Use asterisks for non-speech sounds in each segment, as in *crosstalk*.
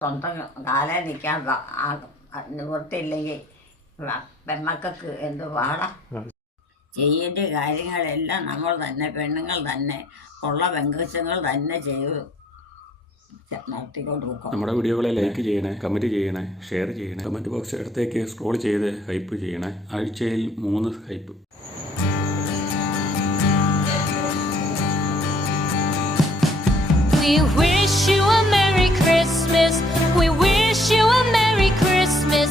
സ്വന്തം കാലം നിൽക്കാൻ നിവൃത്തിയില്ലെങ്കിൽ പെമ്മക്കൾക്ക് പെൺമക്കൾക്ക് എന്ത് പാടാ? ചെയ്യേണ്ട കാര്യങ്ങളെല്ലാം നമ്മൾ തന്നെ പെണ്ണുങ്ങൾ തന്നെ ഉള്ള പെങ്കച്ചങ്ങൾ തന്നെ ചെയ്ത് നമ്മുടെ വീഡിയോകളെ ലൈക്ക് ചെയ്യണേ കമന്റ് ചെയ്യണേ ഷെയർ ചെയ്യണേ കമന്റ് ബോക്സ് ഇടത്തേക്ക് സ്ക്രോൾ ചെയ്ത് ഹൈപ്പ് ചെയ്യണേ. ആഴ്ചയിൽ മൂന്ന് hype. We Christmas. We wish you a Merry Christmas.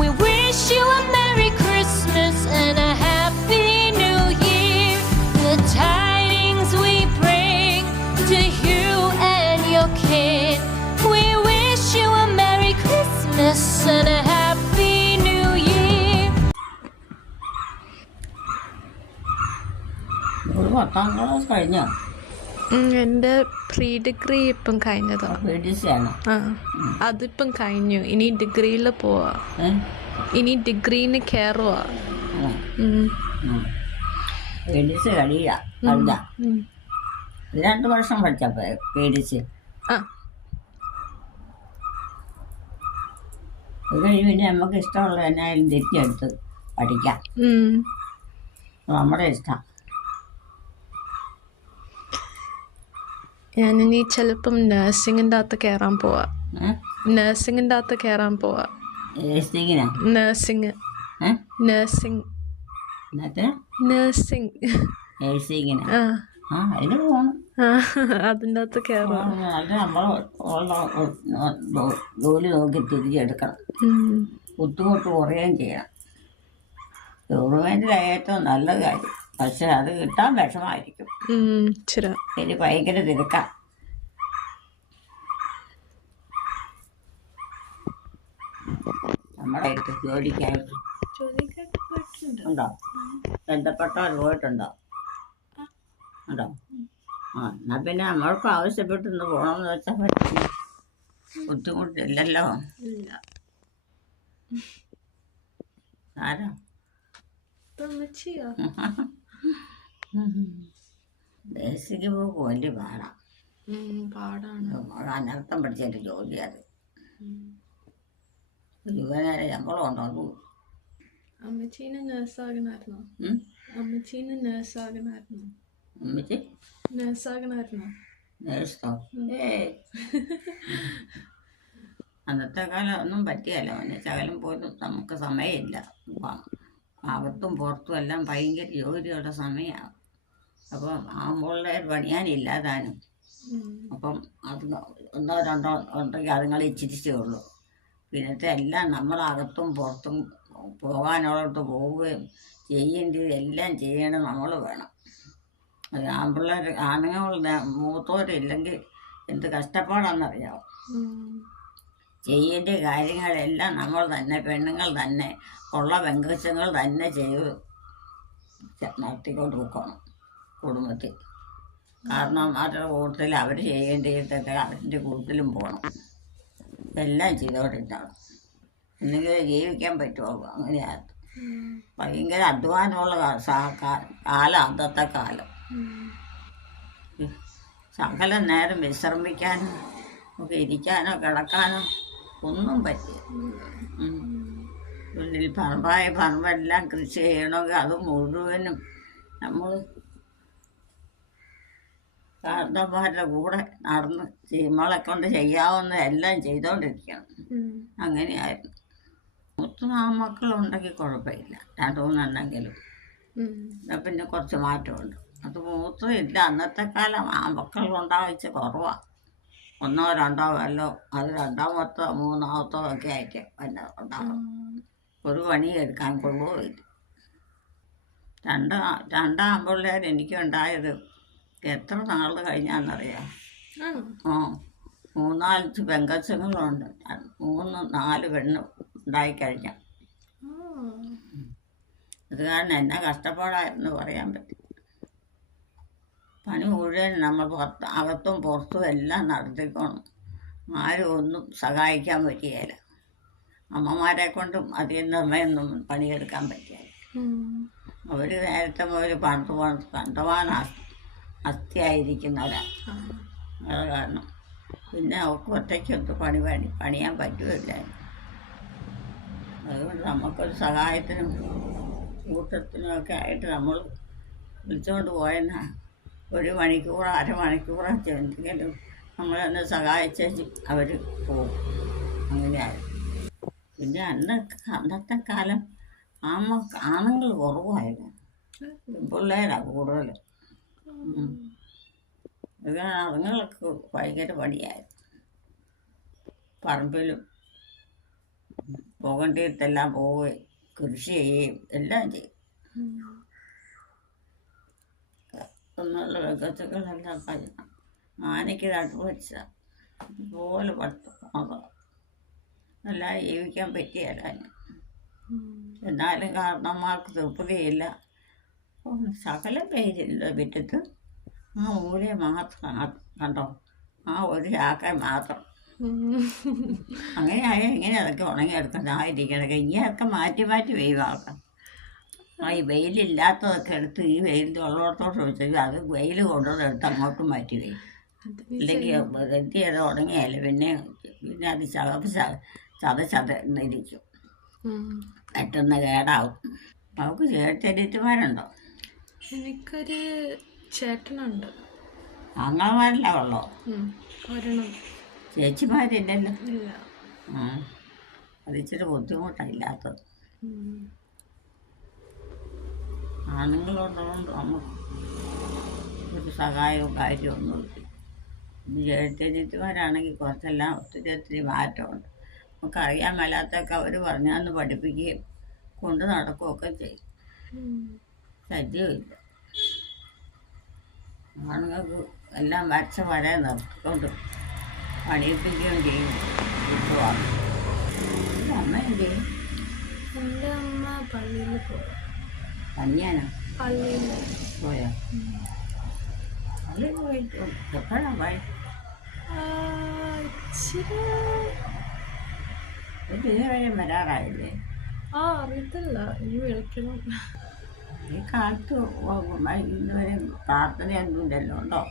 We wish you a Merry Christmas and a Happy New Year. The tidings we bring to you and your kin. We wish you a Merry Christmas and a Happy New Year. ഒരു പത്താം class കഴിഞ്ഞോ ഉം, എന്റെ pre degree ഇപ്പം കഴിഞ്ഞതാണ് ആ അതിപ്പം കഴിഞ്ഞു. ഇനി ഡിഗ്രിയിൽ പോവാ. ഇനി ഡിഗ്രീന് കയറുവാ രണ്ട് വർഷം പഠിച്ചപ്പോ പേടിച്ച് പിന്നെ നമുക്ക് ഇഷ്ടമുള്ള എന്നായാലും തിരിച്ചെടുത്ത് പഠിക്കാം. നമ്മുടെ ഇഷ്ടം. ഞാനിനി ചിലപ്പം നഴ്സിങ്ങിന്റെ അകത്ത് കയറാൻ പോവാ. നഴ്സിങ്ങിന്റെ അകത്ത് കയറാൻ പോവാ. നഴ്സിങ് പോകണം ആ. അതിന്റെ അകത്ത് ജോലി നോക്കി തിരിച്ചെടുക്കണം. ബുദ്ധിമുട്ട് കുറയുകയും ചെയ്യണം. ഗവൺമെന്റിൽ ഏറ്റവും നല്ല കാര്യം. പക്ഷെ അത് കിട്ടാൻ വിഷമായിരിക്കും. ഇനി ഭയങ്കര തിരക്കാം. നമ്മുടെ ജോലിക്കായിട്ട് ഉണ്ടോ? ബന്ധപ്പെട്ടവർ പോയിട്ടുണ്ടോ? ഉണ്ടോ? ആ എന്നാ പിന്നെ നമ്മൾക്ക് ആവശ്യപ്പെട്ടൊന്ന് പോകണമെന്ന് വെച്ചാൽ പറ്റും ബുദ്ധിമുട്ടില്ലല്ലോ. ആരാ? *laughs* ബേസിക്ക് പോകും വലിയ പാടാ. പാടാണ്. അനർത്ഥം പിടിച്ചൊരു ജോലി അത് ഇവനേരെ ശമ്പളം ഉണ്ടോ അത് അമ്മച്ചീനെ നേഴ്സാകണമായിരുന്നോ ഉം? അമ്മച്ചീനെ നേഴ്സാകണമായിരുന്നോ ഉമ്മച്ചി നേഴ്സാകണമായിരുന്നോ നേഴ്സോ? ഏ അന്നത്തെ കാലം ഒന്നും പറ്റിയല്ല അവന് ശകലം പോലും നമുക്ക് സമയമില്ല. അകത്തും പുറത്തും എല്ലാം ഭയങ്കര ജോലിയുള്ള സമയമാണ്. അപ്പം ആമ്പിള്ളേർ പണിയാനില്ലാതാനും. അപ്പം അത് ഒന്നോ രണ്ടോ ഉണ്ടെങ്കിൽ അതുങ്ങൾ ഇച്ചിരിച്ചേ ഉള്ളൂ. പിന്നത്തെ എല്ലാം നമ്മളകത്തും പുറത്തും പോകാനോട്ട് പോവുകയും ചെയ്യേണ്ടത് എല്ലാം ചെയ്യണം നമ്മൾ വേണം. അത് ആൺപിള്ളേർ ആണുങ്ങൾ മൂത്തോരില്ലെങ്കിൽ എന്ത് കഷ്ടപ്പാടാണെന്നറിയാമോ ചെയ്യേണ്ട കാര്യങ്ങളെല്ലാം നമ്മൾ തന്നെ പെണ്ണുങ്ങൾ തന്നെ ഉള്ള പെങ്കച്ചങ്ങൾ തന്നെ ചെയ്ത് നടത്തിക്കൊണ്ട് പോക്കണം കുടുംബത്തിൽ. കാരണം അവരുടെ കൂട്ടത്തിൽ അവർ ചെയ്യേണ്ടതൊക്കെ അവരുടെ കൂട്ടത്തിലും പോകണം. എല്ലാം ചെയ്തോണ്ടിട്ടാണ് എന്നെങ്കിൽ ജീവിക്കാൻ പറ്റുമോ? അങ്ങനെയാണ്. ഭയങ്കര അധ്വാനമുള്ള കാലം അന്നത്തെ കാലം. സകല നേരം വിശ്രമിക്കാനും ഒക്കെ ഇരിക്കാനോ കിടക്കാനോ ഒന്നും പറ്റില്ല. ഉള്ളിൽ പറമ്പായ പറമ്പെല്ലാം കൃഷി ചെയ്യണമെങ്കിൽ അത് മുഴുവനും നമ്മൾ കാരണന്മാരുടെ കൂടെ നടന്ന് ചീമളെ കൊണ്ട് ചെയ്യാവുന്ന എല്ലാം ചെയ്തുകൊണ്ടിരിക്കണം അങ്ങനെയായിരുന്നു. മൂത്ത മാമക്കളുണ്ടെങ്കിൽ കുഴപ്പമില്ല. രണ്ടു മൂന്നെണ്ണെങ്കിലും പിന്നെ കുറച്ച് മാറ്റമുണ്ട്. അത് മൂത്തമില്ല അന്നത്തെ കാലം ആമക്കൾ ഉണ്ടാവിച്ച് കുറവാണ് ഒന്നോ രണ്ടോ വല്ലോ അത് രണ്ടാമത്തോ മൂന്നാമത്തോ ഒക്കെ ആയിട്ട് പിന്നെ ഉണ്ടാവും. ഒരു പണി എടുക്കാൻ കൊള്ളുമില്ല രണ്ട് രണ്ടാം പിള്ളേർ എനിക്കുണ്ടായത് എത്ര നാൾ കഴിഞ്ഞാന്നറിയാം? ആ മൂന്നാൽ പെങ്കച്ചങ്ങളുണ്ട്. മൂന്ന് നാല് പെണ്ണ് ഉണ്ടായിക്കഴിഞ്ഞ അത് കാരണം എന്നെ കഷ്ടപ്പാടായിരുന്നു പറയാൻ പറ്റും. പണി മുഴുവൻ നമ്മൾ പുറത്ത് അകത്തും പുറത്തും എല്ലാം നടത്തിക്കോണം ആരും ഒന്നും സഹായിക്കാൻ പറ്റിയല്ല അമ്മമാരെ കൊണ്ടും അധികം നിർമ്മയൊന്നും പണിയെടുക്കാൻ പറ്റിയല്ല അവർ നേരത്തെ മുതൽ പണത്ത് പോണത് കണ്ടവാൻ അസ്ഥിയായിരിക്കുന്നവരാ അത് കാരണം. പിന്നെ അവർക്ക് ഒറ്റയ്ക്കൊന്നും പണി പണി പണിയാൻ പറ്റുമില്ല അതുകൊണ്ട് നമുക്കൊരു സഹായത്തിനും കൂട്ടത്തിനും ഒക്കെ ആയിട്ട് നമ്മൾ വിളിച്ചുകൊണ്ട് പോയെന്ന. ഒരു മണിക്കൂറോ അരമണിക്കൂറോ എന്തെങ്കിലും നമ്മളെന്നെ സഹായിച്ചു അവർ പോകും അങ്ങനെയായിരുന്നു പിന്നെ അന്ന് അന്നത്തെ കാലം ആമ ആണുങ്ങൾ കുറവായിരുന്നു. പിള്ളേരാണ് കൂടുതൽ അതുങ്ങൾക്ക് ഭയങ്കര പണിയായിരുന്നു. പറമ്പിലും പോകേണ്ടിടത്തെല്ലാം പോവുകയും കൃഷി ചെയ്യുകയും എല്ലാം ചെയ്യും. ഒന്നുള്ള വികസകളെല്ലാം കഴിയണം ആനയ്ക്ക് നട്ടു വെച്ച അതുപോലെ പഠിത്തം എല്ലാം ജീവിക്കാൻ പറ്റിയല്ല എന്നാലും കാരണന്മാർക്ക് തൃപ്തിയില്ല. സകല പേരില്ല വിറ്റിട്ട് ആ മൂലയെ മാത്രം കണ്ടോ? ആ ഒരു ചാക്ക മാത്രം. അങ്ങനെ ആയാൽ എങ്ങനെ അതൊക്കെ ഉണങ്ങിയെടുക്കണം ആ ഇരിക്കണൊക്കെ ഇങ്ങനെയൊക്കെ മാറ്റി മാറ്റി വെയ്വാക്കാം ആ ഈ വെയിലില്ലാത്തതൊക്കെ എടുത്ത് ഈ വെയിലിന്റെ ഉള്ളിടത്തോട്ട് വെച്ചെങ്കിൽ അത് വെയിൽ കൊണ്ടുവന്ന് എടുത്ത് അങ്ങോട്ടും മാറ്റി വെയും അല്ലെങ്കിൽ എന്ത് ചെയ്ത് ഉണങ്ങിയാലും പിന്നെ പിന്നെ അത് ചതപ്പ് ചത ചത ചതന്നിരിക്കും പെട്ടെന്ന് കേടാവും. നമുക്ക് ചേട്ടരിറ്റുമാരുണ്ടോ എനിക്കൊരു ചേട്ടനുണ്ട്. ആങ്ങളമാരല്ല ഉള്ളോ? ചേച്ചിമാരില്ലല്ലോ? ആ അത് ഇച്ചിരി ബുദ്ധിമുട്ടാണ് ഇല്ലാത്തത്. ആണുങ്ങളുള്ളതുകൊണ്ട് നമുക്ക് ഒരു സഹായവും കാര്യമൊന്നുമില്ല ചേട്ടരിറ്റുമാരാണെങ്കിൽ കുറച്ചെല്ലാം ഒത്തിരി ഒത്തിരി മാറ്റമുണ്ട്. നമുക്ക് അറിയാൻ മേലാത്തൊക്കെ അവർ പറഞ്ഞാന്ന് പഠിപ്പിക്കുകയും കൊണ്ട് നടക്കുകയൊക്കെ ചെയ്യും. ശല്യമില്ല ആണുങ്ങൾക്ക് എല്ലാം വരച്ച വരെ നിർത്തിക്കൊണ്ട് പണിയിപ്പിക്കുകയും ചെയ്യും. അമ്മ എന്ത് ചെയ്യും? എന്റെ അമ്മ പള്ളിയിൽ പോയി. കന്യാനോ പോയോ? പള്ളിയിൽ പോയിട്ട് എപ്പോഴാണ് പോയി ഇതുവരെ വരാറായില്ലേ? ആ അറിയത്തില്ല. ഇനി വിളിക്കണം. ഈ കാലത്ത് ഇതുവരെ പ്രാർത്ഥനയൊന്നുമില്ലല്ലോ ഉണ്ടോ?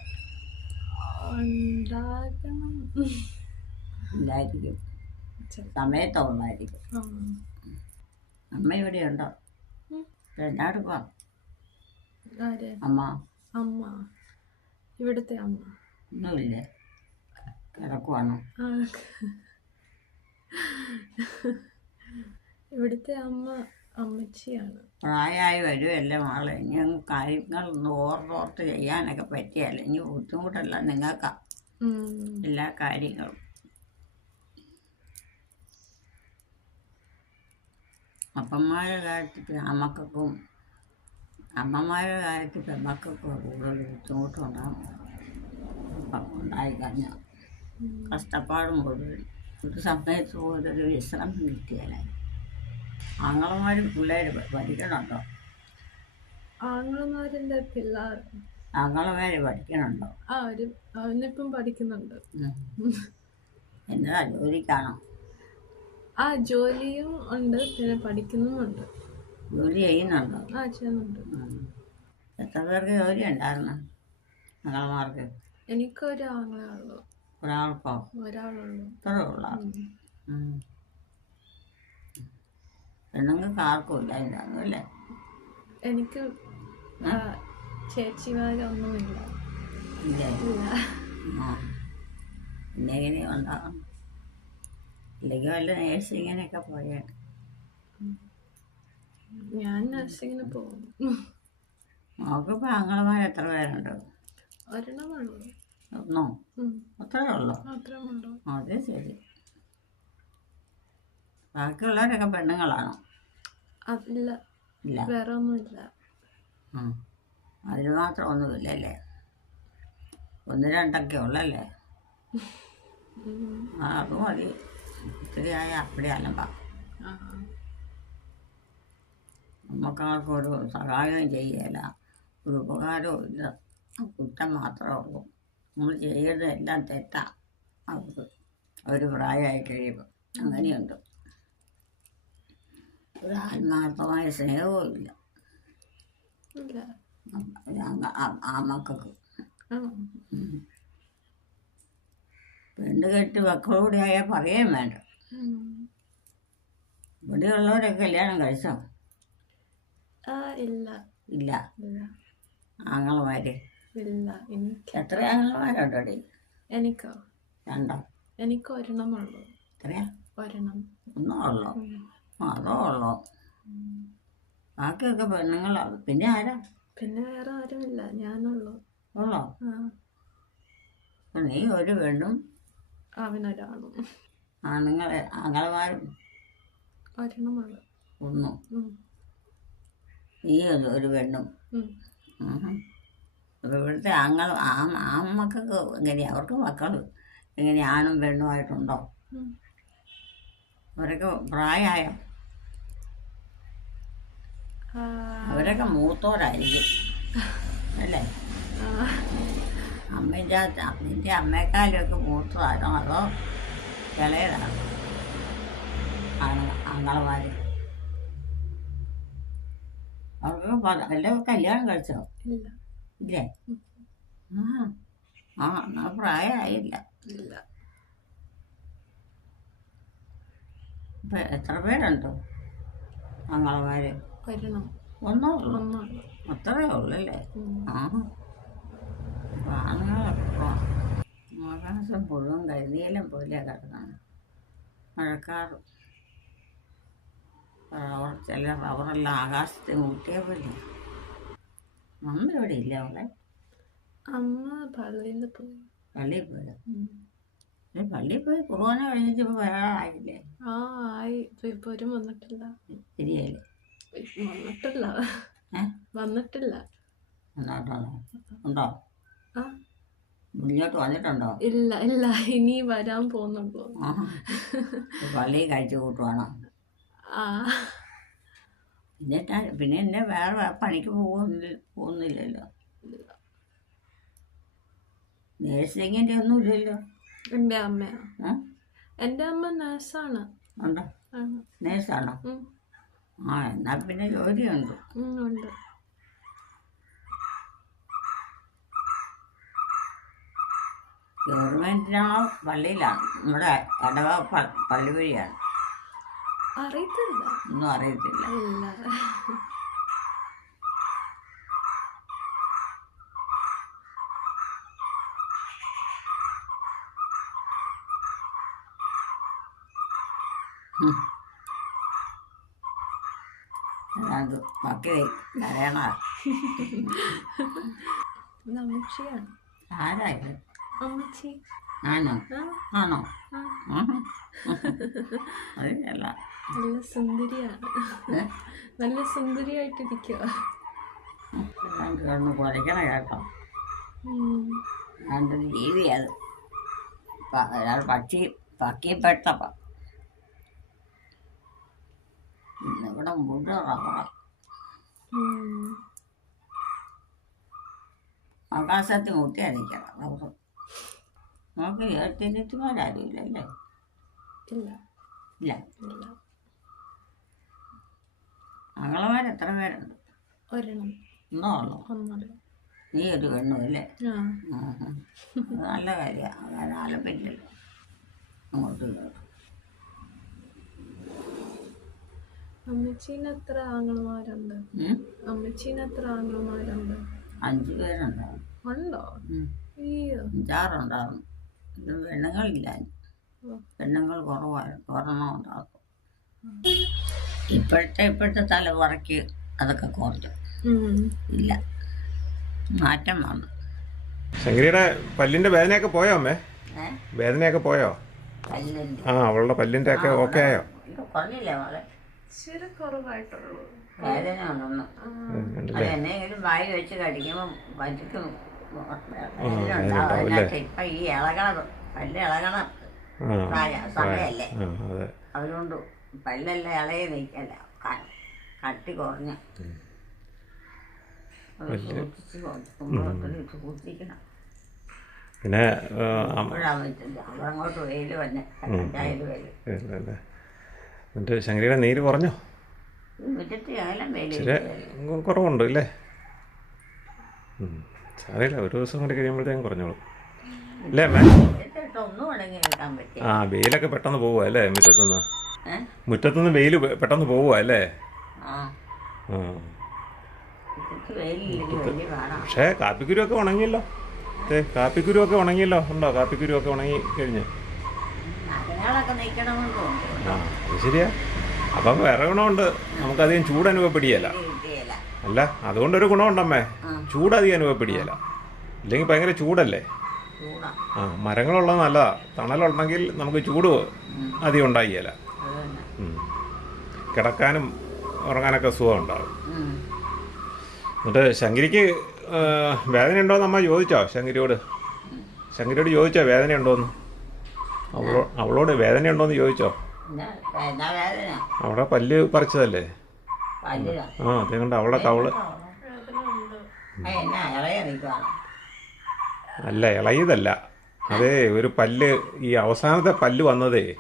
ഉണ്ടാകണം. ഇല്ലായിരിക്കും സമയത്തുള്ളായിരിക്കും. അമ്മ ഇവിടെ ഉണ്ടോ ആര്? അമ്മ. അമ്മ. ഇവിടുത്തെ അമ്മ. ഒന്നുമില്ലേ. കിടക്കുവാണോ. ഇവിടുത്തെ അമ്മ അമ്മച്ചിയാണ്. പ്രായമായി വരുമല്ലേ മാളെ? ഇനി കാര്യങ്ങൾ കാര്യങ്ങളൊന്ന് ഓർത്തോർത്ത് ചെയ്യാനൊക്കെ പറ്റിയല്ല ഇനി ബുദ്ധിമുട്ടല്ല നിങ്ങൾക്ക്. എല്ലാ കാര്യങ്ങളും. അപ്പന്മാരുടെ കാര്യത്തിൽ അമ്മക്കും അമ്മമാരുടെ കാര്യത്തിൽ പെമ്മക്കൊക്കെ കൂടുതൽ ബുദ്ധിമുട്ടുണ്ടാകും ഉണ്ടായി കഴിഞ്ഞാൽ കഷ്ടപ്പാടും കൂടുതൽ ഒരു സമയത്ത് പോലും ഒരു വിശ്രമം കിട്ടിയാലേ. ആങ്ങളമാരും പിള്ളേർ പഠിക്കണുണ്ടോ? ആങ്ങളമാരുടെ പിള്ളേർ. ആങ്ങളമാര് പഠിക്കണുണ്ടോ? ആ ഒരു അവനിപ്പം പഠിക്കുന്നുണ്ട്. എന്നതാ ജോലിക്കാണോ? ആ ജോലിയും ഉണ്ട് പിന്നെ പഠിക്കുന്നുമുണ്ട് ജോലി ചെയ്യുന്നുണ്ടോ? ആ ചെയ്യുന്നുണ്ട്. എത്ര പേർക്ക് ജോലി ഉണ്ടായിരുന്നു? മംഗളമാർക്ക് എനിക്കൊരു ആങ്ങളേ ഉള്ളൂ. ഒരാൾക്കോ? ഒരാളുള്ളൂ. ഇത്രേ ഉള്ള? പെണ്ണുങ്ങൾക്ക് ആർക്കും ഇല്ല ഇല്ലായിരുന്നു അല്ലേ എനിക്ക് ആ, ചേച്ചിമാരൊന്നുമില്ല ഇല്ല. ഇല്ല. ആ. പിന്നെ എങ്ങനെയാ ഉണ്ടാകും ഇല്ലെങ്കിൽ വല്ല നേഴ്സിങ്ങിനൊക്കെ പോയാൽ ഞാൻ നഴ്സിങ്ങിന് പോകും. നോക്കിപ്പോ ആങ്ങളമാർ എത്ര പേരുണ്ട്? ഒരെണ്ണമുള്ളൂ ഒന്നോ? ഉം. അത്രേ ഉള്ളൂ? മാത്രമുള്ളൂ അത് ശരി. ബാക്കിയുള്ളവരൊക്കെ പെണ്ണുങ്ങളാണോ? അതില്ല ഇല്ല. വേറെ ഒന്നുമില്ല അല്ലേ? അതിന് മാത്രം ഒന്ന് രണ്ടൊക്കെ ഉള്ളല്ലേ? അത് മതി. ഒത്തിരി ആയ അപ്പടി അലമ്പ. നമുക്കാർക്കും ഒരു സഹായവും ചെയ്യല. ഒരു ഉപകാരവും ഇല്ല. കുറ്റം മാത്രമേ ഉള്ളൂ. നമ്മൾ ചെയ്യുന്നതെല്ലാം തെറ്റാ. അവർക്ക് അവർ പ്രായമായി കഴിയുമ്പോൾ അങ്ങനെയുണ്ട്. ഒരു ആത്മാർത്ഥമായ സ്നേഹവും ഇല്ല. ആ- മക്കൾക്ക്. പെണ്ണ് കെട്ടി മക്കളോടെ ആയാൽ പറയുകയും വേണ്ട. ഇവിടെയുള്ളവരൊക്കെ കല്യാണം കഴിച്ചോ? ഇല്ല. ഇല്ല. ആങ്ങളമാര്? ഇല്ല എത്ര ആങ്ങളമാരുണ്ടോ എനിക്കോ? രണ്ടോ? എനിക്ക് ഒരെണ്ണമുള്ളൂ എത്രയാ? ഒരെണ്ണം. ഒന്നോ ഉള്ളോ? അതോ ഉള്ളോ? ബാക്കിയൊക്കെ പെണ്ണുങ്ങളാ. പിന്നെ ആരാ? പിന്നെ വേറെ ആരുമില്ല. ഞാനുള്ളൂ. ഉള്ളോ? നീ ഒരു പെണ്ണും അവനൊരാളും ആണുങ്ങളെ ആങ്ങളമാരും. ഒന്നും. നീ ഒരു പെണ്ണും. ഇവിടുത്തെ ആങ്ങൾ ആ ആ മക്കൾക്ക് എങ്ങനെയാ അവർക്ക് മക്കൾ എങ്ങനെ ആണും പെണ്ണും ആയിട്ടുണ്ടോ? അവരൊക്കെ പ്രായമായോ അവരൊക്കെ മൂത്തോരായിരിക്കും. അല്ലേ? അമ്മേന്റെ നിന്റെ അമ്മേക്കാലൊക്കെ മൂത്തതാണോ അതോ ഇളയതാണോ. ആണ് ആങ്ങളമാർ അവർക്ക് എല്ലാം കല്യാണം കഴിച്ചോ? ഇല്ല. ആ ആ പ്രായമായില്ല. ഇപ്പം എത്ര പേരുണ്ടോ ആങ്ങളമാർ ഒന്നോ ഒന്നോ ഉള്ളൂ. ഒന്നുള്ളൂ അത്രേ ഉള്ളല്ലേ. ആ. ആണുങ്ങളൊക്കെ ആകാശം മുഴുവൻ കരിനീലം പോലെ കിടക്കണം മഴക്കാറും. റവർ ചില റവറെല്ലാം ആകാശത്തെ മുട്ടിയ പോലെ. അമ്മ ഇവിടെ ഇല്ല അവളെ അമ്മ പള്ളിയിൽ പോയി. പള്ളിയിൽ പോയോ. പള്ളിയിൽ പോയി കുറവാന കഴിഞ്ഞിട്ട് ഇപ്പോൾ വരാറായില്ലേ ആ ആയി. ഇപ്പൊ ഇപ്പൊ ഒരു വന്നിട്ടില്ല. ശരിയല്ലേ? വന്നിട്ടില്ല. വന്നിട്ടില്ല. ഉണ്ടോ? ആ. മുന്നോട്ട് വന്നിട്ടുണ്ടോ ഇല്ല ഇല്ല ഇനി വരാൻ പോകുന്നുള്ളൂ. പള്ളി കഴിച്ചു കൂട്ടുവാണോ? ആ. എന്നിട്ടാ പിന്നെ എന്നെ വേറെ പണിക്ക് പോകുന്നില്ല പോകുന്നില്ലല്ലോ. നേഴ്സിങ്ങിന്റെ ഒന്നും ഇല്ലല്ലോ. എന്റെ അമ്മയാ ഏ? എന്റെ അമ്മ നേഴ്സാണ്. ഉണ്ടോ? നേഴ്സാണോ? ആ എന്നാ പിന്നെ ജോലിയുണ്ട്. ഉണ്ട്. ഗവൺമെന്റിനാണോ പള്ളിയിലാണ് നമ്മുടെ ഇടവ പള്ളി വഴിയാണ് അറിയത്തില്ല. ഒന്നും അറിയത്തില്ല. മക്കളെ കരയണ അമ്മച്ചിയാണ് ആരായത് അമ്മച്ചി. ആണോ? ആണോ? അതല്ല നല്ല സുന്ദരിയാണ്? നല്ല സുന്ദരിയായിട്ടിരിക്കുക കിടന്ന് കേട്ടോ. രണ്ടൊരു ജീവിയത്. ഒരാൾ പക്ഷി പക്കിപ്പെട്ടപ്പ ഇന്നിവിടെ മുഴുവൻ റബ്ബറ. ആകാശത്ത് മുട്ടിയാ നിൽക്കണം റബ്ബർ നമുക്ക് ഇല്ലല്ലേ ഇല്ല. ഇല്ല. ഇല്ല. അങ്ങളമാർ എത്ര പേരുണ്ട്? ഒരെണ്ണം. ഒന്നോ ഉള്ളോ? നീ ഒരു പെണ്ണു അല്ലേ? നല്ല കാര്യമാണ് അങ്ങനെ ആലപ്പില്ലല്ലോ അങ്ങോട്ട് ഇങ്ങോട്ട് അമ്മച്ചീന് എത്ര ആങ്ങളമാരുണ്ട്? അമ്മച്ചീന് എത്ര ആങ്ങളമാരുണ്ട്? അഞ്ച് പേരുണ്ടാവും. ഉണ്ടോ. അയ്യോ. അഞ്ചാറുണ്ടാവും. ഇത് പെണ്ണുങ്ങളില്ല. പെണ്ണുങ്ങൾ കുറവായിരുന്നു ഒരെണ്ണം ഉണ്ടാക്കും. ഇപ്പോഴത്തെ ഇപ്പോഴത്തെ തലമുറയ്ക്ക് അതൊക്കെ കുറഞ്ഞു. ഇല്ല. മാറ്റം വന്നു. ശങ്കരിയുടെ പല്ലിന്റെ വേദനയൊക്കെ പോയോ അമ്മേ? വേദനയൊക്കെ പോയോ? ആ അവളുടെ പല്ലിന്റെ ഒക്കെ ഓക്കെ ആയോ? കുറഞ്ഞില്ലേ മോളെ? ഇച്ചിരി കുറവായിട്ടുള്ളൂ. വേദന ഉണ്ടെന്ന് വായി വെച്ച് കടിക്കുമ്പോൾ അല്ലേ? ഇപ്പൊ ഈ പല്ല് ഇളകണ. സമയല്ലേ? അതുകൊണ്ട് പല്ലെല്ലാം നിൽക്കല്ല. കട്ടി കുറഞ്ഞ. പിന്നെ എന്നിട്ട് ശങ്കരിയുടെ നീര് കുറഞ്ഞോ? കുറവുണ്ട് അല്ലേ സാരമില്ല ഒരു ദിവസം കൂടി കഴിയുമ്പോഴത്തേക്കും കുറഞ്ഞോളും. അല്ലേ അമ്മേ? ആ വെയിലൊക്കെ പെട്ടെന്ന് പോവുക അല്ലേ മുറ്റത്തുനിന്ന്? മുറ്റത്തുനിന്ന് വെയിൽ പെട്ടെന്ന് പോവുക അല്ലേ? പക്ഷേ കാപ്പിക്കുരുവൊക്കെ ഉണങ്ങിയല്ലോ. ഏ കാപ്പിക്കുരുവൊക്കെ ഉണങ്ങിയല്ലോ. ഉണ്ടോ കാപ്പിക്കുരുവൊക്കെ ഉണങ്ങി കഴിഞ്ഞ്? ആ അത് ശരിയാ. അപ്പം വേറെ ഗുണമുണ്ട് നമുക്കധികം ചൂട് അനുഭവപ്പെടിയല്ല കിട്ടിയല്ല അല്ല അതുകൊണ്ട് ഒരു ഗുണമുണ്ടമ്മേ ചൂടധികം ചൂട് അധികം അനുഭവപ്പെടിയല്ല ഇല്ലെങ്കിൽ ഭയങ്കര ചൂടല്ലേ? ചൂടാ. ആ മരങ്ങളുള്ളത് നല്ലതാ. തണലുണ്ടെങ്കിൽ നമുക്ക് ചൂട് അധികം ഉണ്ടായില്ല കിടക്കാനും ഉറങ്ങാനൊക്കെ സുഖം ഉണ്ടാവും. എന്നിട്ട് ശങ്കരിക്ക് വേദന ഉണ്ടോ എന്ന് അമ്മ ചോദിച്ചോ? ശങ്കരിയോട്. ശങ്കരിയോട് ചോദിച്ചോ വേദന ഉണ്ടോയെന്ന് അവളോ അവളോട് വേദന ഉണ്ടോയെന്ന് ചോദിച്ചോ അവിടെ പല്ല് പറിച്ചതല്ലേ? ആ അതുകൊണ്ട് അവളെ കവൾ അല്ല ഇളയതല്ല. അതേ ഒരു പല്ല് ഈ അവസാനത്തെ പല്ല് വന്നതേ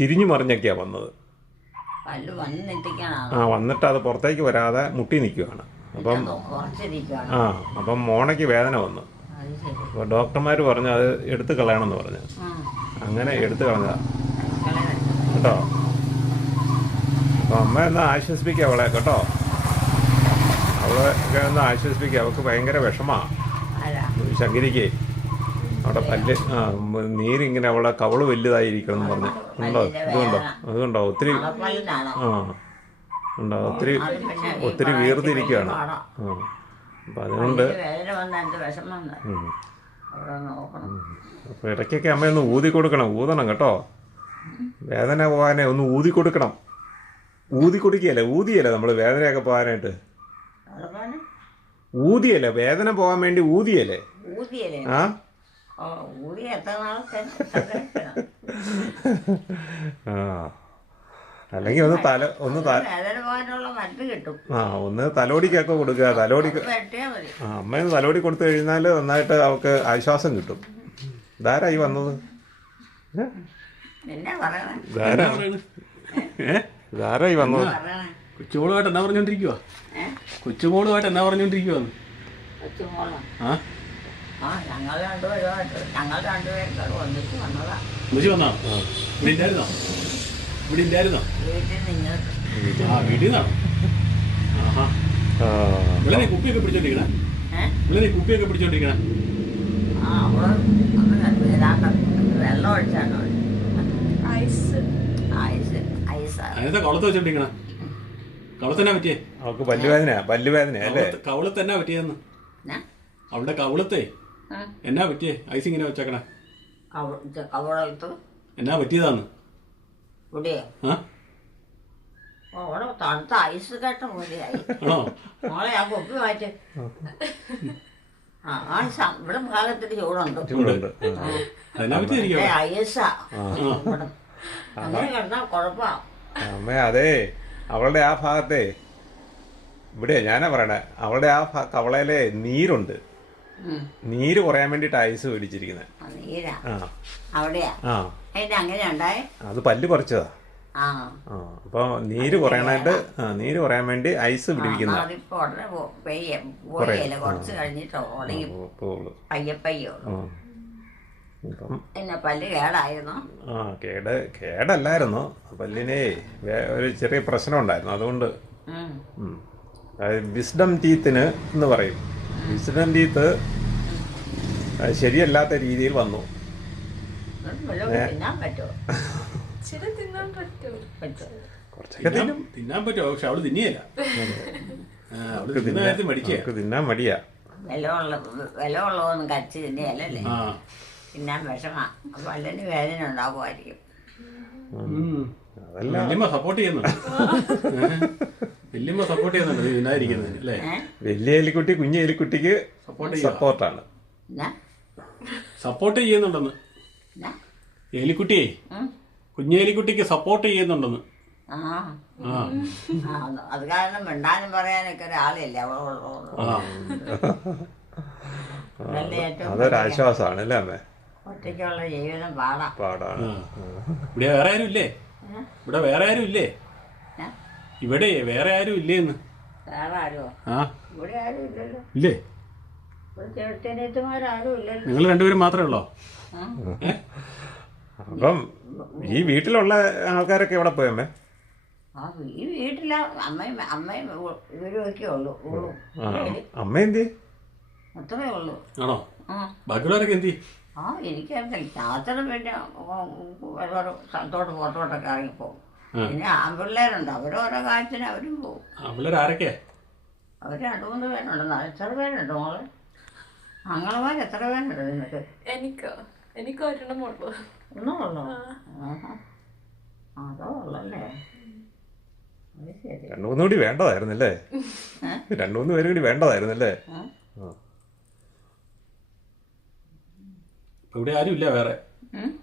തിരിഞ്ഞു മറിഞ്ഞൊക്കെയാ വന്നത്. ആ വന്നിട്ട് അത് പുറത്തേക്ക് വരാതെ മുട്ടി നിൽക്കുകയാണ്. അപ്പം ആ അപ്പം മോണയ്ക്ക് വേദന വന്നു. അപ്പൊ അപ്പോൾ ഡോക്ടർമാർ പറഞ്ഞു അത് എടുത്ത് കളയണമെന്ന് പറഞ്ഞു. അങ്ങനെ എടുത്ത് കളഞ്ഞതാ. കേട്ടോ? അപ്പോൾ അമ്മ എന്ന് ആശ്വസിപ്പിക്കുക അവളെ കേട്ടോ. അവളെ ഒന്ന് ആശ്വസിപ്പിക്കുക. അവൾക്ക് ഭയങ്കര വിഷമാണ് ശങ്കരിക്ക് അവിടെ പല്ല് ആ നീരിങ്ങനെ അവളെ കവൾ വലുതായിരിക്കണം എന്ന് പറഞ്ഞു. ഉണ്ടോ? ഇതുണ്ടോ അതുകൊണ്ടോ ഒത്തിരി ആ ഉണ്ടോ? ഒത്തിരി ഒത്തിരി വീർത്തിരിക്കുകയാണ്. ആ. അപ്പം അതുകൊണ്ട് അപ്പം അപ്പോൾ ഇടയ്ക്കൊക്കെ അമ്മയൊന്ന് ഊതി കൊടുക്കണം. ഊതണം കേട്ടോ. വേദന പോകാനെ ഒന്ന് ഊതി കൊടുക്കണം. ഊതി കുടിക്കുകയല്ലേ? ഊതിയല്ലേ നമ്മൾ വേദനയൊക്കെ പോകാനായിട്ട്? ഊതിയല്ലേ? വേദന പോകാൻ വേണ്ടി ഊതിയല്ലേ? ആ? അല്ലെങ്കിൽ ഒന്ന് തല ഒന്ന് ആ ഒന്ന് തലോടിക്കൊക്കെ കൊടുക്കുക. തലോടി ആ അമ്മയൊന്ന് തലോടി കൊടുത്തു കഴിഞ്ഞാൽ നന്നായിട്ട് അവക്ക് ആശ്വാസം കിട്ടും. ഇതാരായി വന്നത്? ഏ? ഇതാരായി വന്നത്? കൊച്ചുമോളുമായിട്ട് എന്നാ പറഞ്ഞോണ്ടിരിക്കുക കൊച്ചുമോളുമായിട്ട് എന്നാ ആ? കുപ്പിയൊക്കെ പിടിച്ചോണ്ടിരിക്കണേ. കുപ്പിയൊക്കെ പിടിച്ചോണ്ടിരിക്കണേ. വെള്ളം ഒഴിച്ചാണോ ഐസ് ഐസ് ഐസാ അതിനകത്ത് കവളത്ത് വെച്ചോണ്ടിരിക്കണേ? കവളത്തന്നെ പറ്റിയേ? അവൾക്ക് പല്ലുവേദനയാ പല്ലുവേദന അല്ലേ? പറ്റിയെന്ന് അവളുടെ കവളത്തെ? എന്നാ പറ്റിയേ? ഐസ് ഇങ്ങനെ വെച്ചേക്കണേ. കവളത്ത് എന്നാ പറ്റിയതാന്ന്? തണുത്ത ഐസ് കെട്ട പോലെയായി. മോളെ ആ കുപ്പി മാറ്റി. ആ ഇവിടെ ഭാഗത്തിന് ചൂടുണ്ട്. ഐസാ. അങ്ങനെ കിടന്നാ കുഴപ്പാ. അമ്മ അതെ അവളുടെ ആ ഭാഗത്തെ ഇവിടെ ഞാനാ പറയണേ അവളുടെ ആ കവളയിലെ നീരുണ്ട്. നീര് കുറയാൻ വേണ്ടിട്ട് ഐസ് ഒലിച്ചിരിക്കുന്നത് അത് പല്ല് പറിച്ചതാ. അപ്പോൾ നീര് കുറയണായിട്ട് നീര് കുറയാൻ വേണ്ടി ഐസ് പിടിപ്പിക്കുന്ന. കുറച്ച് കഴിഞ്ഞിട്ട് പിന്നെ പല്ല് കേടായിരുന്നു. ആ കേട് കേടല്ലായിരുന്നു. പല്ലിനെ ഒരു ചെറിയ പ്രശ്നം ഉണ്ടായിരുന്നു അതുകൊണ്ട്. വിസ്ഡം ടീത്തിന് എന്ന് പറയും. വിസ്ഡം ടീത്ത് ശരിയല്ലാത്ത രീതിയിൽ വന്നു. തിന്നാൻ പറ്റുമോ? തിന്നാൻ പറ്റുമോ പറ്റും? തിന്നാൻ പറ്റുമോ? പക്ഷെ അവൾ തിന്നിയല്ല തിന്നാൻ മടിയാ. വിലമുള്ള വിലമുള്ളതൊന്നും കടിച്ച് തിന്നിയല്ലേ ആ. തിന്നാൻ വിഷമാ. അപ്പൊ പല്ലിന് വേദന ഉണ്ടാകുമായിരിക്കും. വല്യമ്മ സപ്പോർട്ട് ചെയ്യുന്നുണ്ട്. വല്യമ്മ സപ്പോർട്ട് ചെയ്യുന്നുണ്ട്. അല്ലേ? വലിയ എലിക്കുട്ടി കുഞ്ഞു എലിക്കുട്ടിക്ക് സപ്പോർട്ട് സപ്പോർട്ടാണ് സപ്പോർട്ട് ചെയ്യുന്നുണ്ടെന്ന്. എലിക്കുട്ടിയെ? സപ്പോർട്ട് ചെയ്യുന്നുണ്ടെന്ന്. ആ. ആ. ആ, അത് കാരണം മിണ്ടാനും പറയാനൊക്കെ ഒരാളില്ല. അതൊരാശ്വാസമാണ് അല്ലേ അമ്മേ? ഒറ്റയ്ക്കുള്ള ജീവിതം പാടാം. പാടാണ്. ഇവിടെ വേറെ ആരും ഇല്ലേ? ഇവിടെ വേറെ ആരും ഇല്ലേ? ഇവിടെ വേറെ ആരും ഇല്ലേ എന്ന് വേറെ ആരുമോ ആ? ഇവിടെ ആരും ഇല്ലല്ലോ. ഇല്ലേ? നിങ്ങൾ രണ്ടുപേരും മാത്രമേ ഉള്ളോ? അപ്പം ഈ വീട്ടിലുള്ള ആൾക്കാരൊക്കെ എവിടെ പോയമ്മേ ആ ഈ വീട്ടിലെ അമ്മയും അമ്മയും ഉള്ളൂ. അമ്മ എന്തി ഉള്ളൂ. ആണോ? ബാക്കിയുള്ളവരൊക്കെ എന്തി ആ എനിക്ക് യാത്ര പിന്നെ ഓരോ സ്ഥലത്തോട്ട് പുറത്തോട്ടൊക്കെ ഇറങ്ങിപ്പോകും പിന്നെ ആൺപിള്ളേരുണ്ട് അവരോരോ കാര്യത്തിന് അവരും പോകും ആരൊക്കെയാ അവർ രണ്ട് മൂന്ന് പേരുണ്ട്. എത്ര പേരുണ്ട് മോൾ? അങ്ങളമാർ എത്ര പേരുണ്ട് നിനക്ക്? എനിക്കോ? എനിക്ക് ഒരെണ്ണം ഉള്ളൂ. ഒന്നുമുള്ളോ ആഹാ. അതോ ഉള്ളല്ലേ? രണ്ടു മൂന്ന് കൂടി വേണ്ടതായിരുന്നല്ലേ? രണ്ടു മൂന്ന് പേര് കൂടി വേണ്ടതായിരുന്നല്ലേ ആ. ആ. ഇപ്പൊ ഇവിടെ ആരും ഇല്ല വേറെ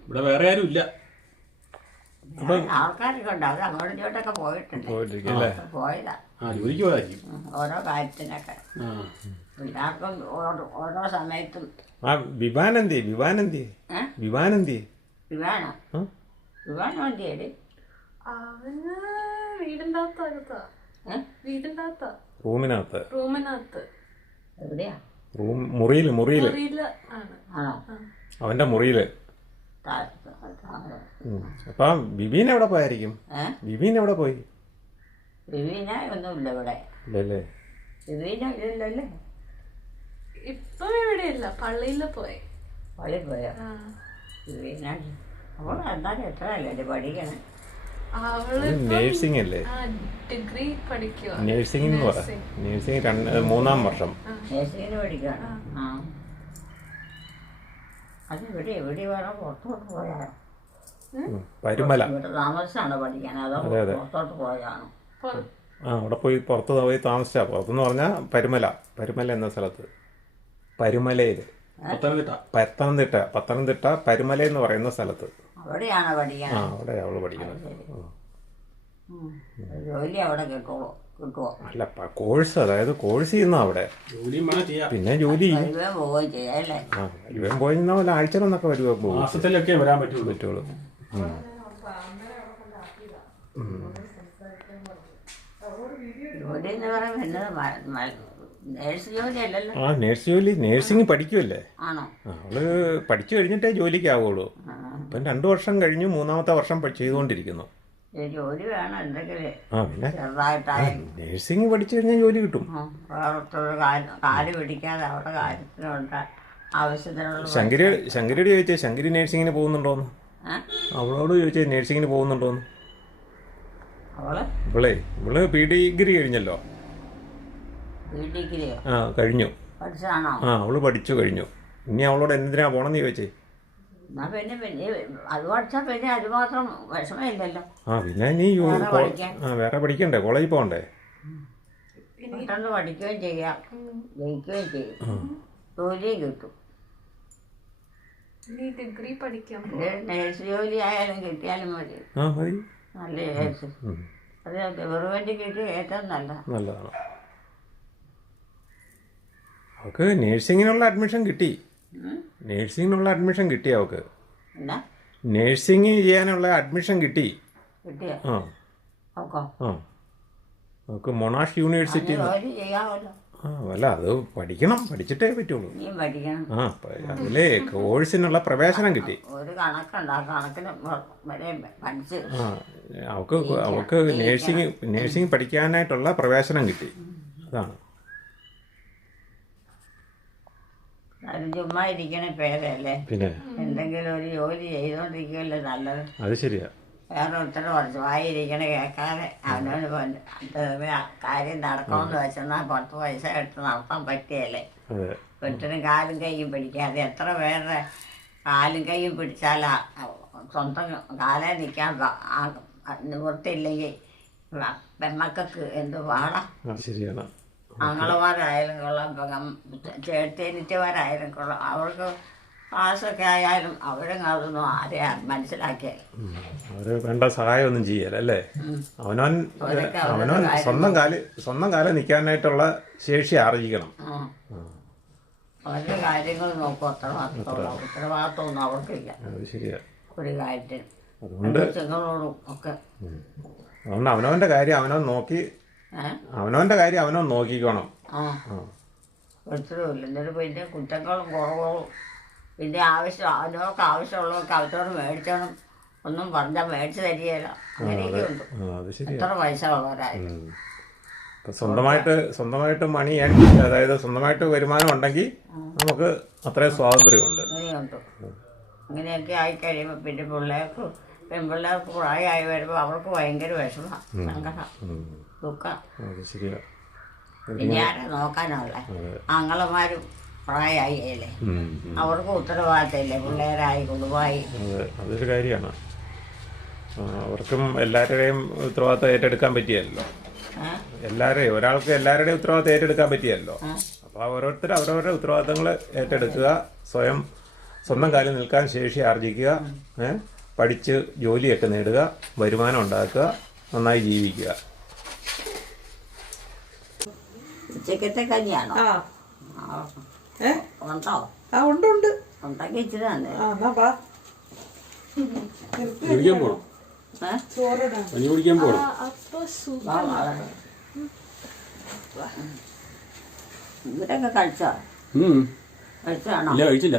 ഇവിടെ വേറെ ആരും ഇല്ല ആൾക്കാരൊക്കെ ഉണ്ട് അവർ അങ്ങോട്ടും ഇങ്ങോട്ടൊക്കെ പോയിട്ടുണ്ട്. പോയിട്ടിരിക്കല്ലേ പോയതാ. ആ ജോലിക്ക് പോയതായിരിക്കും. ഉം. ഓരോ കാര്യത്തിനൊക്കെ. ആ. എല്ലാവർക്കും ഓരോ- ഓരോ സമയത്തും. ആ വിവാനന്തി വിവാനന്തി. ഏ? വിവാനന്തി. വിവാനോ? ആ? വിവാനം എന്തിയടി? അവന് വീടിന്റെ അകത്ത് അകത്താ ഏ? വീടിന്റെ അകത്താ റൂമിനകത്ത്. റൂമിനകത്ത്. എവിടെയാ? റൂം മുറിയിൽ മുറിയിൽ മുറിയിൽ അവന്റെ മുറിയിൽ. അപ്പൊ ബിബീൻ എവിടെ പോയായിരിക്കും? ബിബീൻ എവിടെ പോയി? വിവീന ഒന്നുമില്ല ഇവിടെ. ഇല്ലല്ലേ? വിവീന ഇല്ലല്ലേ? ഇപ്പൊ ഇവിടെയില്ല പള്ളിയിൽ പോയി. പള്ളി പോയോ? ആ. വിവീന. അവൾ എന്നാലും എത്ര അല്ലേ പഠിക്കണേ. നേഴ്സിംഗ് അല്ലേ? ഡിഗ്രി പഠിക്കുക നേഴ്സിംഗ് എന്ന് പറ. നേഴ്സിംഗ് രണ്ട് മൂന്നാം വർഷം. പരുമല. ആ അവിടെ പോയി പുറത്ത് പോയി താമസിച്ചാ. പുറത്തെന്ന് പറഞ്ഞാൽ പരുമല. പരുമല എന്ന സ്ഥലത്ത്. പരുമലയിൽ പത്തനംതിട്ട. പത്തനംതിട്ട. പത്തനംതിട്ട പരുമല എന്ന് പറയുന്ന സ്ഥലത്ത്. അവിടെയാണോ ആ പഠിക്കാൻ അവിടെ അവൾ പഠിക്കുന്നത്. ഉം. ജോലി അവിടെ കിട്ടുമോ കിട്ടുമോ അല്ല പ- കോഴ്സ് അതായത് കോഴ്സ് ചെയ്യുന്ന അവിടെ. പിന്നെ ജോലി ചെയ്യും പോവുകയും ചെയ്യാം അല്ലേ? ആ ഇവൻ പോയി നിന്നാ വല്ല വരുവാ? പോകും മാസത്തിലൊക്കെ വരാൻ പറ്റുള്ളൂ. പറ്റുള്ളൂ. ഉം. ജോലി എന്ന് പറയുമ്പോൾ എന്നത് മ- മ- ആ നേഴ്സ് ജോലി നേഴ്സിംഗ് പഠിക്കുമല്ലേ ആണോ? അവൾ പഠിച്ചു കഴിഞ്ഞിട്ടേ ജോലിക്ക് ആവുള്ളൂ. ഇപ്പം രണ്ടു വർഷം കഴിഞ്ഞു മൂന്നാമത്തെ വർഷം ചെയ്തുകൊണ്ടിരിക്കുന്നു. ജോലി വേണം എന്തെങ്കിലും. ആ പിന്നെ നേഴ്സിംഗ് പഠിച്ചു കഴിഞ്ഞാൽ ജോലി കിട്ടും. കാൽ പിടിക്കാതെ അവരുടെ കാര്യത്തിനുണ്ട്. ആവശ്യത്തിനുള്ള ശങ്കരി ശങ്കരിയോട് ചോദിച്ചേ ശങ്കരി നേഴ്സിങ്ങിന് പോകുന്നുണ്ടോന്ന്? അവളോട് ചോദിച്ചേ നേഴ്സിങ്ങിന് പോകുന്നുണ്ടോന്ന്? അവളെ? ഇവളേ ഇവൾ പി ഡിഗ്രി കഴിഞ്ഞല്ലോ. ആ കഴിഞ്ഞു. ആ അവൾ പഠിച്ചു കഴിഞ്ഞു. ഇനി അവളോട് എന്തിനാ പോണെന്ന് ചോദിച്ചേ? ആ പിന്നെ നീ. ആ വേറെ പഠിക്കണ്ടേ? കോളേജിൽ പോകണ്ടേ? പെട്ടെന്ന് പഠിക്കുകയും ചെയ്യാം. ജയിക്കുകയും ചെയ്യും. ജോലിയും കിട്ടും. ഡിഗ്രി പഠിക്കാം നേഴ്സ് ജോലി ആയാലും കിട്ടിയാലും മതി. നല്ല നേഴ്സ്. അത് ഗവൺമെന്റ് കിട്ടിയ ഏറ്റവും നല്ല നല്ലതാണ്. അവൾക്ക് നേഴ്സിങ്ങിനുള്ള അഡ്മിഷൻ കിട്ടി. നേഴ്സിങ്ങിനുള്ള അഡ്മിഷൻ കിട്ടി അവക്ക്. നേഴ്സിംഗ് ചെയ്യാനുള്ള അഡ്മിഷൻ കിട്ടി. ആ. ആ. അവൾക്ക് മൊണാഷ് യൂണിവേഴ്സിറ്റി അല്ല അത് പഠിക്കണം. പഠിച്ചിട്ടേ പറ്റുള്ളൂ. ആ അതിൽ കോഴ്സിനുള്ള പ്രവേശനം കിട്ടി. അവക്ക് ആ അവൾക്ക് അവൾക്ക് നേഴ്സിംഗ് നേഴ്സിംഗ് പഠിക്കാനായിട്ടുള്ള പ്രവേശനം കിട്ടി. അതാണ്. അത് ചുമ്മാ ഇരിക്കണ പേരല്ലേ? പിന്നെ? എന്തെങ്കിലും ഒരു ജോലി ചെയ്തോണ്ടിരിക്കുമല്ലോ നല്ലത്? അത് ശരിയാ. വേറെ ഒത്തിരി കുറച്ച് വായിരിക്കണ കേൾക്കാതെ അവനോട് കൊണ്ട് അത് കാര്യം നടക്കണമെന്ന് വെച്ചെന്നാ പുറത്ത് പൈസ എടുത്ത് നടത്താൻ പറ്റിയല്ലേ? അതെ. കാലും കൈയും പിടിക്കാതെ എത്ര പേരുടെ കാലും കൈയും പിടിച്ചാലാ സ്വന്തം കാലേ നിൽക്കാൻ നിവൃത്തിയില്ലെങ്കിൽ പെമ്മക്കൾക്ക് എന്ത് പാടാ? ശരിയാണ്. ആങ്ങളമാരായാലും കൊള്ളാം പെങ്ങം ചേട്ടേനിറ്റമാരായാലും കൊള്ളാം. അവർക്ക് ക്ലാസ്സൊക്കെ ആയാലും അവരും അതൊന്നും ആരെയാ മനസ്സിലാക്കിയാൽ അവർ വേണ്ട സഹായമൊന്നും ചെയ്യല അവനോൻ അവനോൻ സ്വന്തം കാൽ സ്വന്തം കാലം നിൽക്കാനായിട്ടുള്ള ശേഷി ആർജിക്കണം. അവരുടെ കാര്യങ്ങൾ നോക്കും അത്ര. മാത്രമുള്ള ഉത്തരവാദിത്തമൊന്നും അവർക്കില്ല ഒരു കാര്യത്തിനും അതുകൊണ്ട് ഒക്കെ. അതുകൊണ്ട് അവനവന്റെ കാര്യം അവനവൻ നോക്കി അവനവന്റെ കാര്യം അവനോ നോക്കിക്കോണം. എന്നിട്ട് പിന്നെ കുറ്റങ്ങളും കുറവുകളും പിന്നെ ആവശ്യം അതിനൊക്കെ ആവശ്യമുള്ളവർക്ക് അവരോട് മേടിച്ചോണം. ഒന്നും പറഞ്ഞാൽ മേടിച്ച് തരികയില്ല. അങ്ങനെയൊക്കെ എത്ര പൈസ. സ്വന്തമായിട്ട് സ്വന്തമായിട്ട് മണി അതായത് സ്വന്തമായിട്ട് വരുമാനം ഉണ്ടെങ്കിൽ നമുക്ക് അത്രയും സ്വാതന്ത്ര്യമുണ്ട്. അങ്ങനെയൊക്കെ ആയി കഴിയുമ്പോൾ പിന്നെ പിള്ളേർക്ക് പെൺപിള്ളേർക്ക് പ്രായമായി വരുമ്പോൾ അവർക്ക് ഭയങ്കര വിഷമ സങ്കടം. ദുഃഖം ആരെ നോക്കാനുള്ള? ആങ്ങളമാരും പ്രായമായി അല്ലേ ഉം. ഉം. അവർക്ക് ഉത്തരവാദിത്തമില്ലേ? പിള്ളേരായി കുടുംബമായി. അതെ അതൊരു കാര്യമാണ്. അവർക്കും എല്ലാവരുടെയും ഉത്തരവാദിത്തം ഏറ്റെടുക്കാൻ പറ്റിയല്ലോ? എല്ലാവരെയും ഒരാൾക്ക് എല്ലാവരുടെയും ഉത്തരവാദിത്തം ഏറ്റെടുക്കാൻ പറ്റിയല്ലോ. അപ്പോൾ ഓരോരുത്തർ അവരവരുടെ ഉത്തരവാദിത്തങ്ങൾ ഏറ്റെടുക്കുക സ്വയം സ്വന്തം കാലിൽ നിൽക്കാൻ ശേഷി ആർജിക്കുക? പഠിച്ച് ജോലിയൊക്കെ നേടുക വരുമാനം ഉണ്ടാക്കുക നന്നായി ജീവിക്കുക. ഉച്ചക്കത്തെ കഞ്ഞിയാണോ? ആ. ഏ? ഉണ്ടോ? ആ ഉണ്ട് ഉണ്ട് ഉണ്ടാക്കി ഇച്ചിരി ആ എന്നാ വാ. കുടിക്കാൻ പോകണം ഏ? ചോറിടാം പനി കുടിക്കാൻ വാ. ഇവരൊക്കെ കഴിച്ചോ. കഴിച്ചാണോ ഇല്ല കഴിച്ചില്ല.